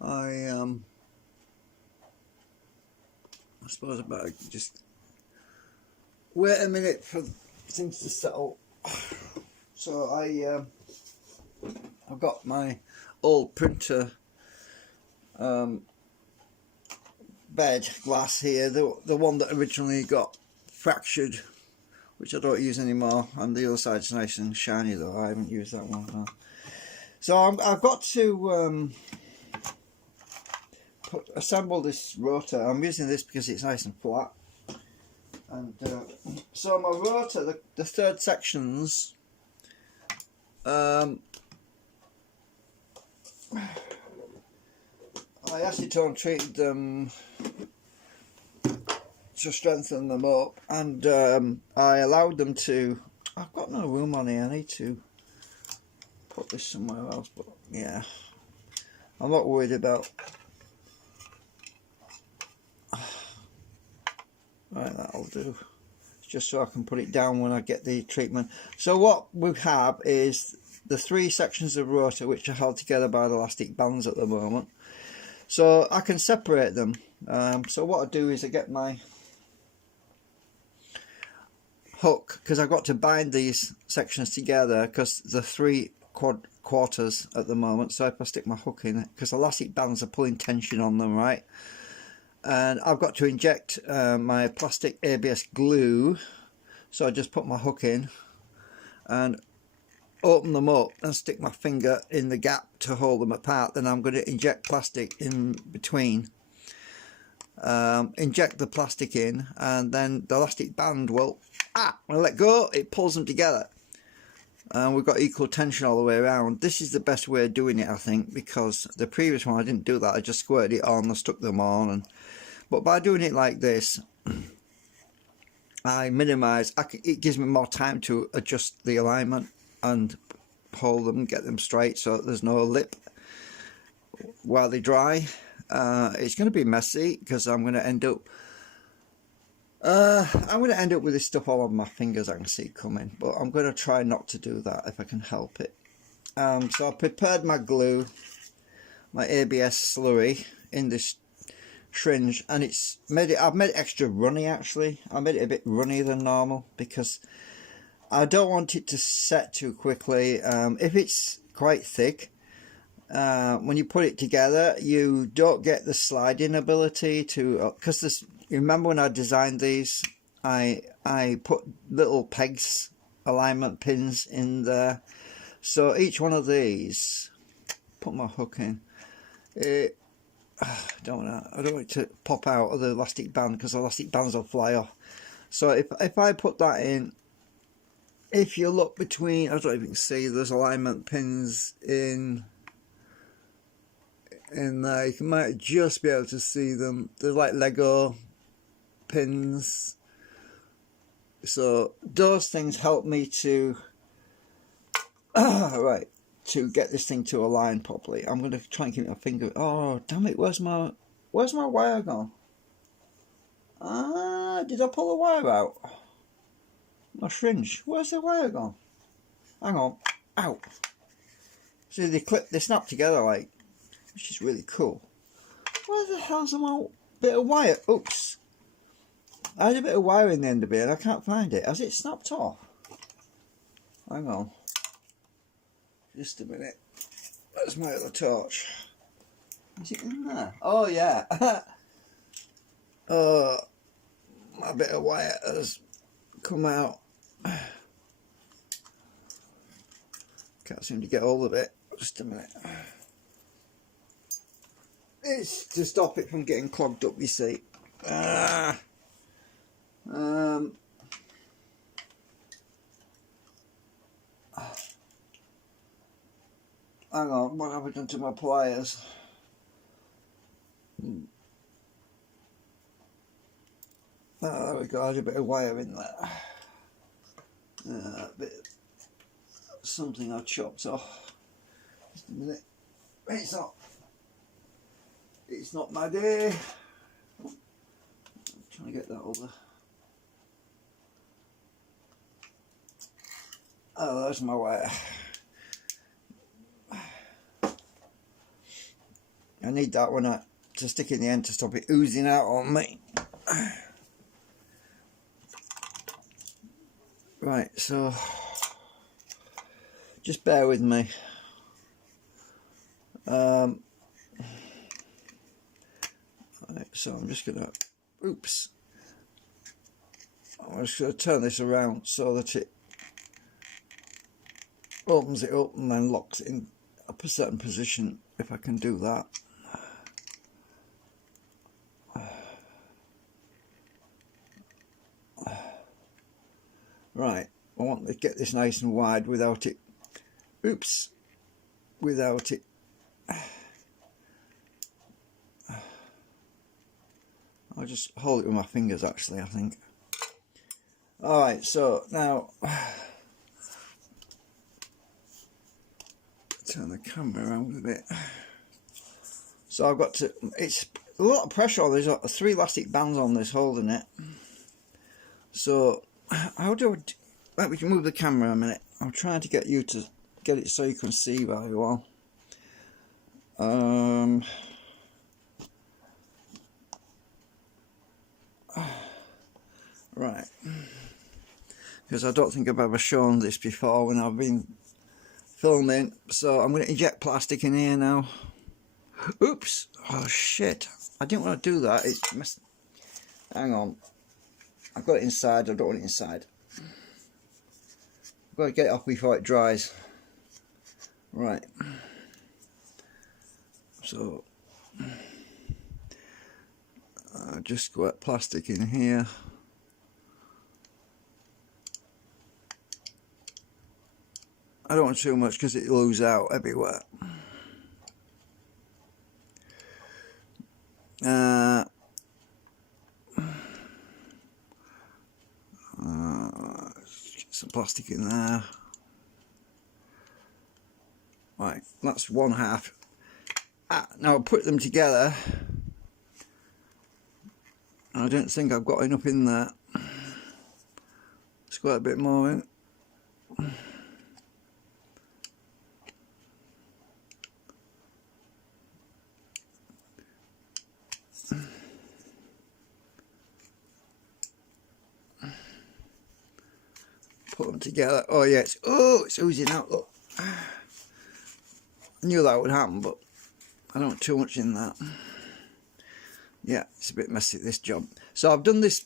I suppose I better just wait a minute for things to settle. So I've got my old printer bed glass here, the one that originally got fractured, which I don't use anymore, and the other side's nice and shiny though. I haven't used that one now. So I've got to assemble this rotor. I'm using this because it's nice and flat, and so my rotor, the third sections, I acetone treated them to strengthen them up, and I allowed them to. I've got no room on here. I need to put this somewhere else, but yeah, I'm not worried about. Right, that'll do. Just so I can put it down when I get the treatment. So what we have is the three sections of rotor, which are held together by the elastic bands at the moment. So I can separate them. So what I do is I get my hook, because I've got to bind these sections together because the three quarters at the moment. So if I stick my hook in it, because elastic bands are pulling tension on them, right? And I've got to inject my plastic ABS glue. So I just put my hook in and open them up and stick my finger in the gap to hold them apart. Then I'm going to inject plastic in between, inject the plastic in, and then the elastic band will, when I let go, it pulls them together, and we've got equal tension all the way around. This is the best way of doing it, I think, because the previous one I didn't do that. I just squirted it on, I stuck them on, but by doing it like this, I minimise, it gives me more time to adjust the alignment and hold them, get them straight so that there's no lip while they dry. It's going to be messy because I'm going to end up with this stuff all on my fingers. I can see it coming, but I'm going to try not to do that if I can help it. So I prepared my glue, my ABS slurry in this syringe, and I've made it extra runny. Actually, I made it a bit runnier than normal because I don't want it to set too quickly. If it's quite thick, when you put it together, you don't get the sliding ability to, because you remember when I designed these, I put little pegs, alignment pins in there. So each one of these, put my hook in. I don't want it to pop out of the elastic band because the elastic bands will fly off. So if I put that in, if you look between, I don't know if you can see, there's alignment pins in there. You might just be able to see them. They're like Lego pins. So those things help me to to get this thing to align properly. I'm going to try and keep my finger. Oh damn it! Where's my wire gone? Did I pull the wire out? My syringe. Where's the wire gone? Hang on. Ow. See, they snap together like, which is really cool. Where the hell's my bit of wire? Oops. I had a bit of wire in the end of it and I can't find it. Has it snapped off? Hang on. Just a minute. That's my other torch. Is it in there? Oh yeah. My bit of wire has come out. Can't seem to get hold of it. Just a minute. It's to stop it from getting clogged up, you see. Hang on, what have I done to my pliers? Oh, there we go, I had a bit of wire in there. A bit of something I chopped off. Just a minute. It's not my day. I'm trying to get that over. Oh, there's my wire. I need that one to stick in the end to stop it oozing out on me. Right, so just bear with me. Right, so I'm just gonna, oops, I'm just gonna turn this around so that it opens it up and then locks it in a certain position, if I can do that. Right, I want to get this nice and wide without it, oops, without it. I'll just hold it with my fingers actually, I think. Alright, so now turn the camera around a bit. So I've got to, it's a lot of pressure on, there's 3 elastic bands on this holding it. So how do I, let me move the camera a minute. I'm trying to get you to get it so you can see very well. Right, because I don't think I've ever shown this before when I've been filming. So I'm going to inject plastic in here now. Oops, oh shit, I didn't want to do that. It's messed. Hang on, I've got it inside, I don't want it inside. I've got to get it off before it dries. Right, so I'll just got plastic in here. I don't want too much because it'll ooze out everywhere. Get some plastic in there. Right, that's 1/2. Now I'll put them together. I don't think I've got enough in there. Let's got a bit more in. Put them together. Oh yeah, it's oozing out. Look, I knew that would happen, but I don't want too much in that. Yeah, it's a bit messy, this job. So I've done this.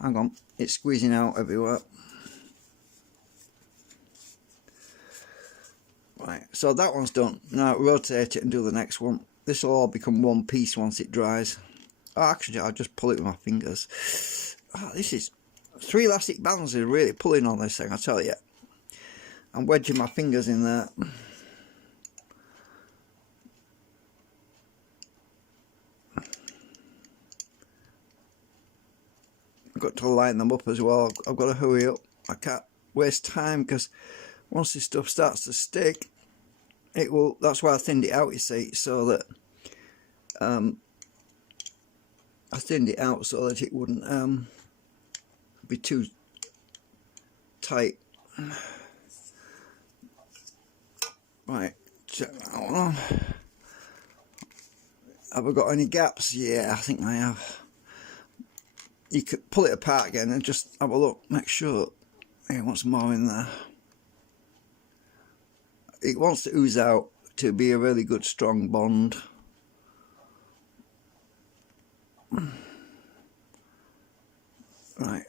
Hang on, it's squeezing out everywhere. Right, so that one's done. Now rotate it and do the next one. This will all become one piece once it dries. Oh, actually, I'll just pull it with my fingers. This is 3 elastic bands are really pulling on this thing, I tell you. I'm wedging my fingers in there. I've got to line them up as well. I've got to hurry up. I can't waste time because once this stuff starts to stick, it will. That's why I thinned it out, you see, so that I thinned it out so that it wouldn't be too tight. Right, check that one on. Have I got any gaps? Yeah, I think I have. You could pull it apart again and just have a look, make sure. Yeah, what's more in there? It wants to ooze out to be a really good strong bond. Right,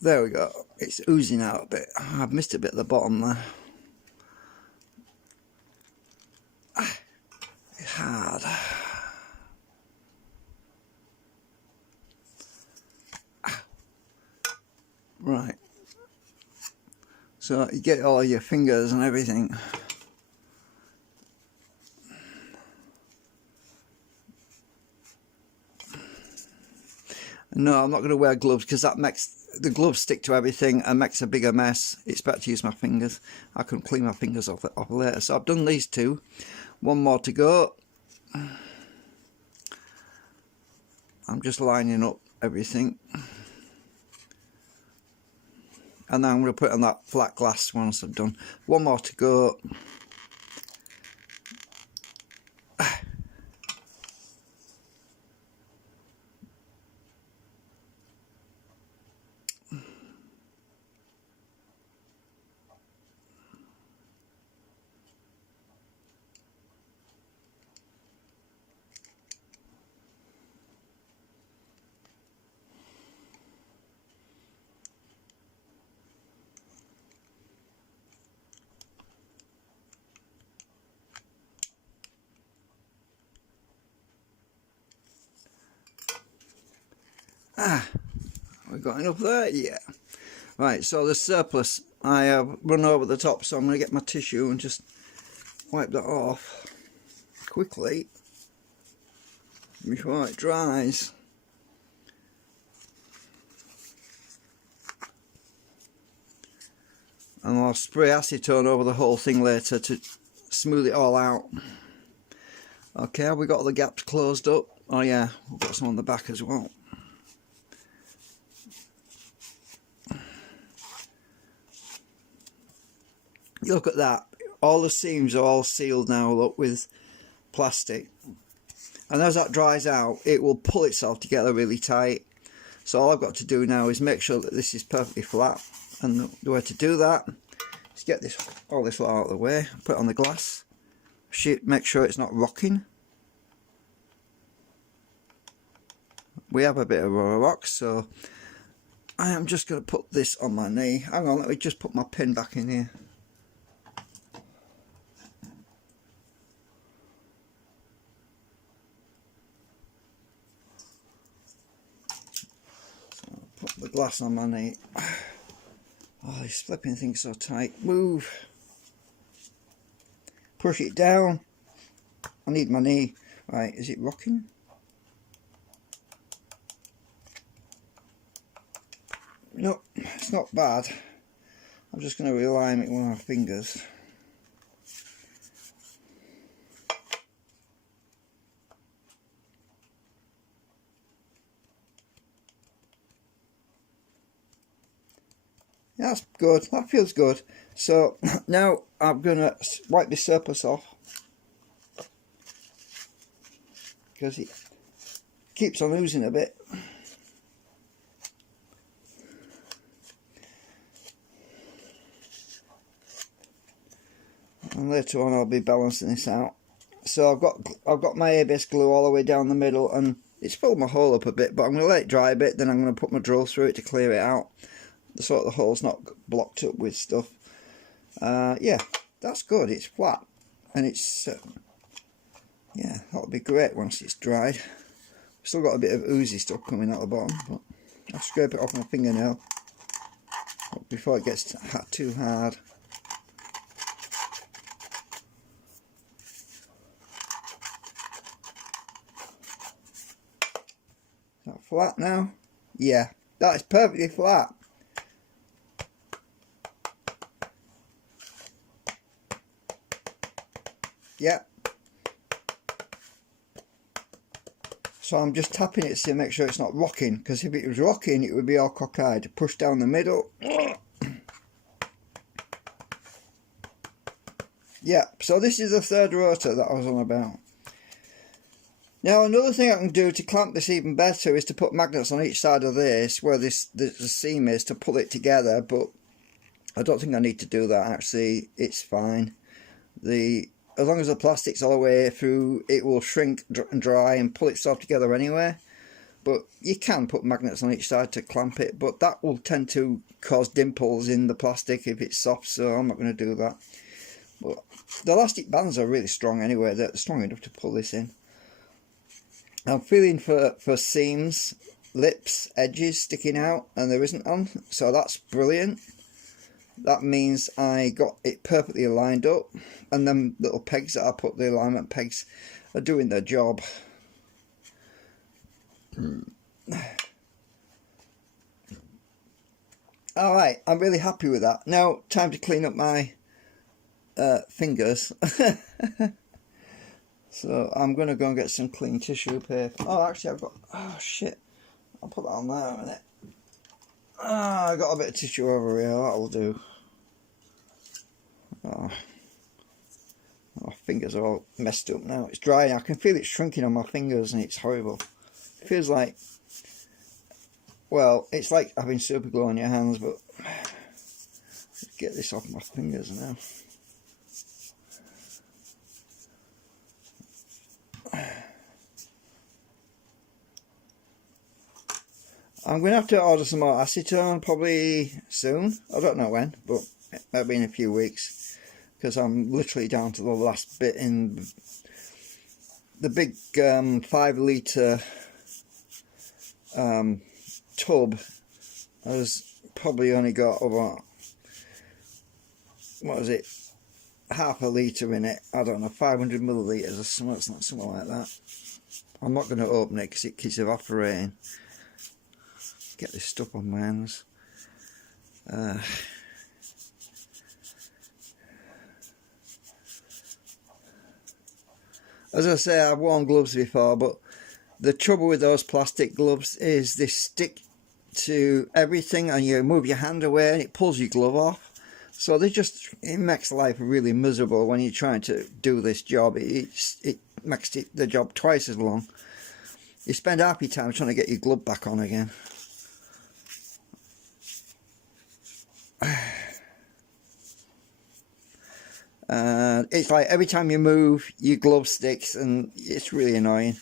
there we go. It's oozing out a bit. I've missed a bit at the bottom there. It's hard. Right, so you get all your fingers and everything. No, I'm not going to wear gloves because that makes the gloves stick to everything and makes a bigger mess. It's better to use my fingers. I can clean my fingers off later. So I've done these 2. One more to go. I'm just lining up everything. And then I'm going to put it on that flat glass once I've done. One more to go. We got enough there? Yeah. Right, so the surplus, I have run over the top, so I'm going to get my tissue and just wipe that off quickly before it dries. And I'll spray acetone over the whole thing later to smooth it all out. Okay, have we got the gaps closed up? Oh yeah, we've got some on the back as well. Look at that, all the seams are all sealed now, look, with plastic. And as that dries out, it will pull itself together really tight. So all I've got to do now is make sure that this is perfectly flat. And the way to do that is get all this out of the way, put it on the glass, make sure it's not rocking. We have a bit of a rock, so I am just going to put this on my knee. Hang on, let me just put my pin back in here. So I'll put the glass on my knee. Oh, this flipping thing's so tight. Move. Push it down. I need my knee. Right, is it rocking? No, it's not bad. I'm just going to realign it with my fingers. That's good, that feels good. So now I'm going to wipe the surplus off, because it keeps on oozing a bit. And later on I'll be balancing this out. So I've got my ABS glue all the way down the middle, and it's filled my hole up a bit, but I'm going to let it dry a bit, then I'm going to put my drill through it to clear it out. So the hole's not blocked up with stuff. Yeah, that's good, it's flat, and it's yeah, that'll be great once it's dried. Still got a bit of oozy stuff coming out the bottom, but I'll scrape it off my fingernail before it gets too hard. Is that flat now? Yeah, that is perfectly flat. Yeah. So I'm just tapping it to make sure it's not rocking, because if it was rocking it would be all cockeyed. Push down the middle. Yeah, so this is the third rotor that I was on about. Now another thing I can do to clamp this even better is to put magnets on each side of this, where the seam is, to pull it together, but I don't think I need to do that actually, it's fine. As long as the plastic's all the way through, it will shrink and dry and pull itself together anyway. But you can put magnets on each side to clamp it, but that will tend to cause dimples in the plastic if it's soft, so I'm not going to do that. But the elastic bands are really strong anyway, they're strong enough to pull this in. I'm feeling for seams, lips, edges sticking out, and there isn't one, so that's brilliant. That means I got it perfectly lined up, and them little pegs that I put, the alignment pegs, are doing their job. Alright, I'm really happy with that. Now, time to clean up my fingers. So I'm going to go and get some clean tissue paper. Oh, actually I've got, oh shit, I'll put that on there a minute. Ah, I got a bit of tissue over here, that'll do. Oh, my fingers are all messed up now. It's drying. I can feel it shrinking on my fingers, and it's horrible. It feels like, well, it's like having super glue on your hands, but let's get this off my fingers now. I'm going to have to order some more acetone probably soon. I don't know when, but maybe in a few weeks, because I'm literally down to the last bit in the big 5 litre tub has probably only got about, what is it, half a litre in it. I don't know, 500 millilitres or something like that. I'm not going to open it because it keeps evaporating. Get this stuff on my hands. As I say, I've worn gloves before, but the trouble with those plastic gloves is they stick to everything, and you move your hand away and it pulls your glove off. So it makes life really miserable when you're trying to do this job. It makes the job twice as long. You spend half your time trying to get your glove back on again. And it's like every time you move, your glove sticks, and it's really annoying.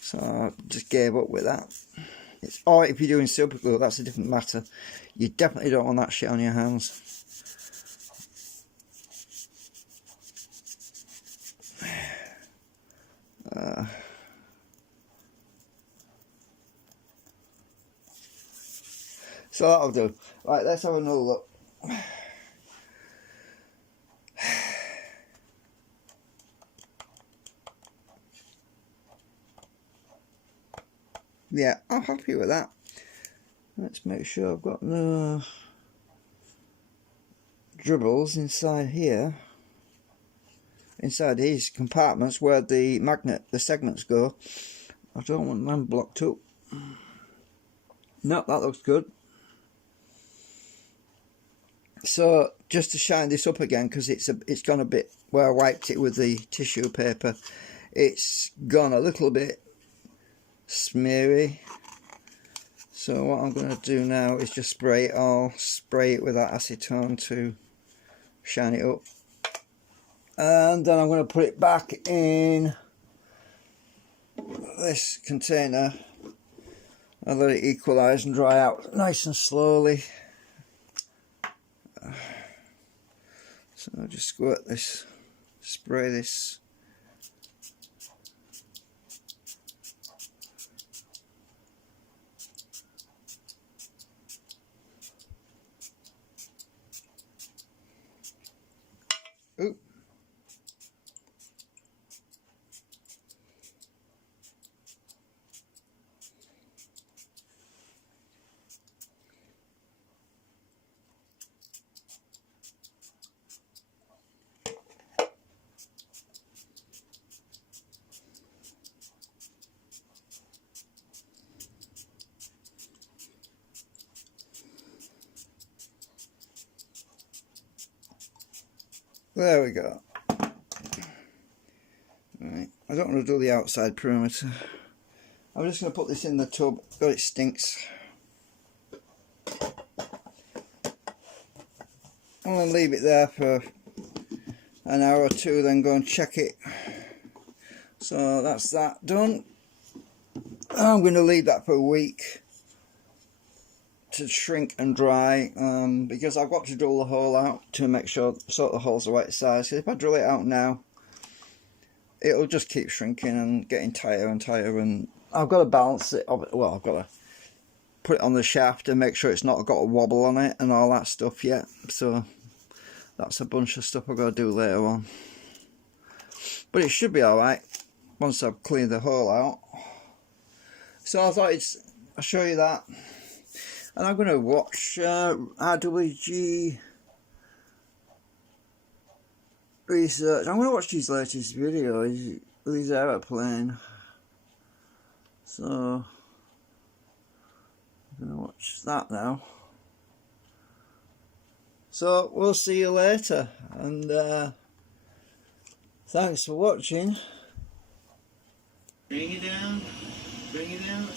So I just gave up with that. Or if you're doing super glue, that's a different matter. You definitely don't want that shit on your hands. So that'll do. Right, let's have another look. Yeah, I'm happy with that. Let's make sure I've got no dribbles inside here. Inside these compartments where the segments go. I don't want them blocked up. No, that looks good. So just to shine this up again, because it's gone a bit, where I wiped it with the tissue paper, it's gone a little bit smeary. So what I'm going to do now is just spray it with that acetone to shine it up, and then I'm going to put it back in this container and let it equalise and dry out nice and slowly. So I'll just squirt this, spray this. Ooh. There we go. Right, I don't want to do the outside perimeter. I'm just going to put this in the tub. God, it stinks. I'm going to leave it there for an hour or two, then go and check it. So that's that done. I'm going to leave that for a week to shrink and dry, because I've got to drill the hole out to make sure the hole's the right size. If I drill it out now, it'll just keep shrinking and getting tighter and tighter, and I've got to balance it. Well, I've got to put it on the shaft and make sure it's not got a wobble on it and all that stuff yet. So that's a bunch of stuff I've got to do later on, but it should be alright once I've cleaned the hole out. So I thought I'll show you that. And I'm going to watch RWG research. I'm going to watch his latest video with his aeroplane. So I'm going to watch that now. So we'll see you later, and thanks for watching. Bring it down. Bring it down.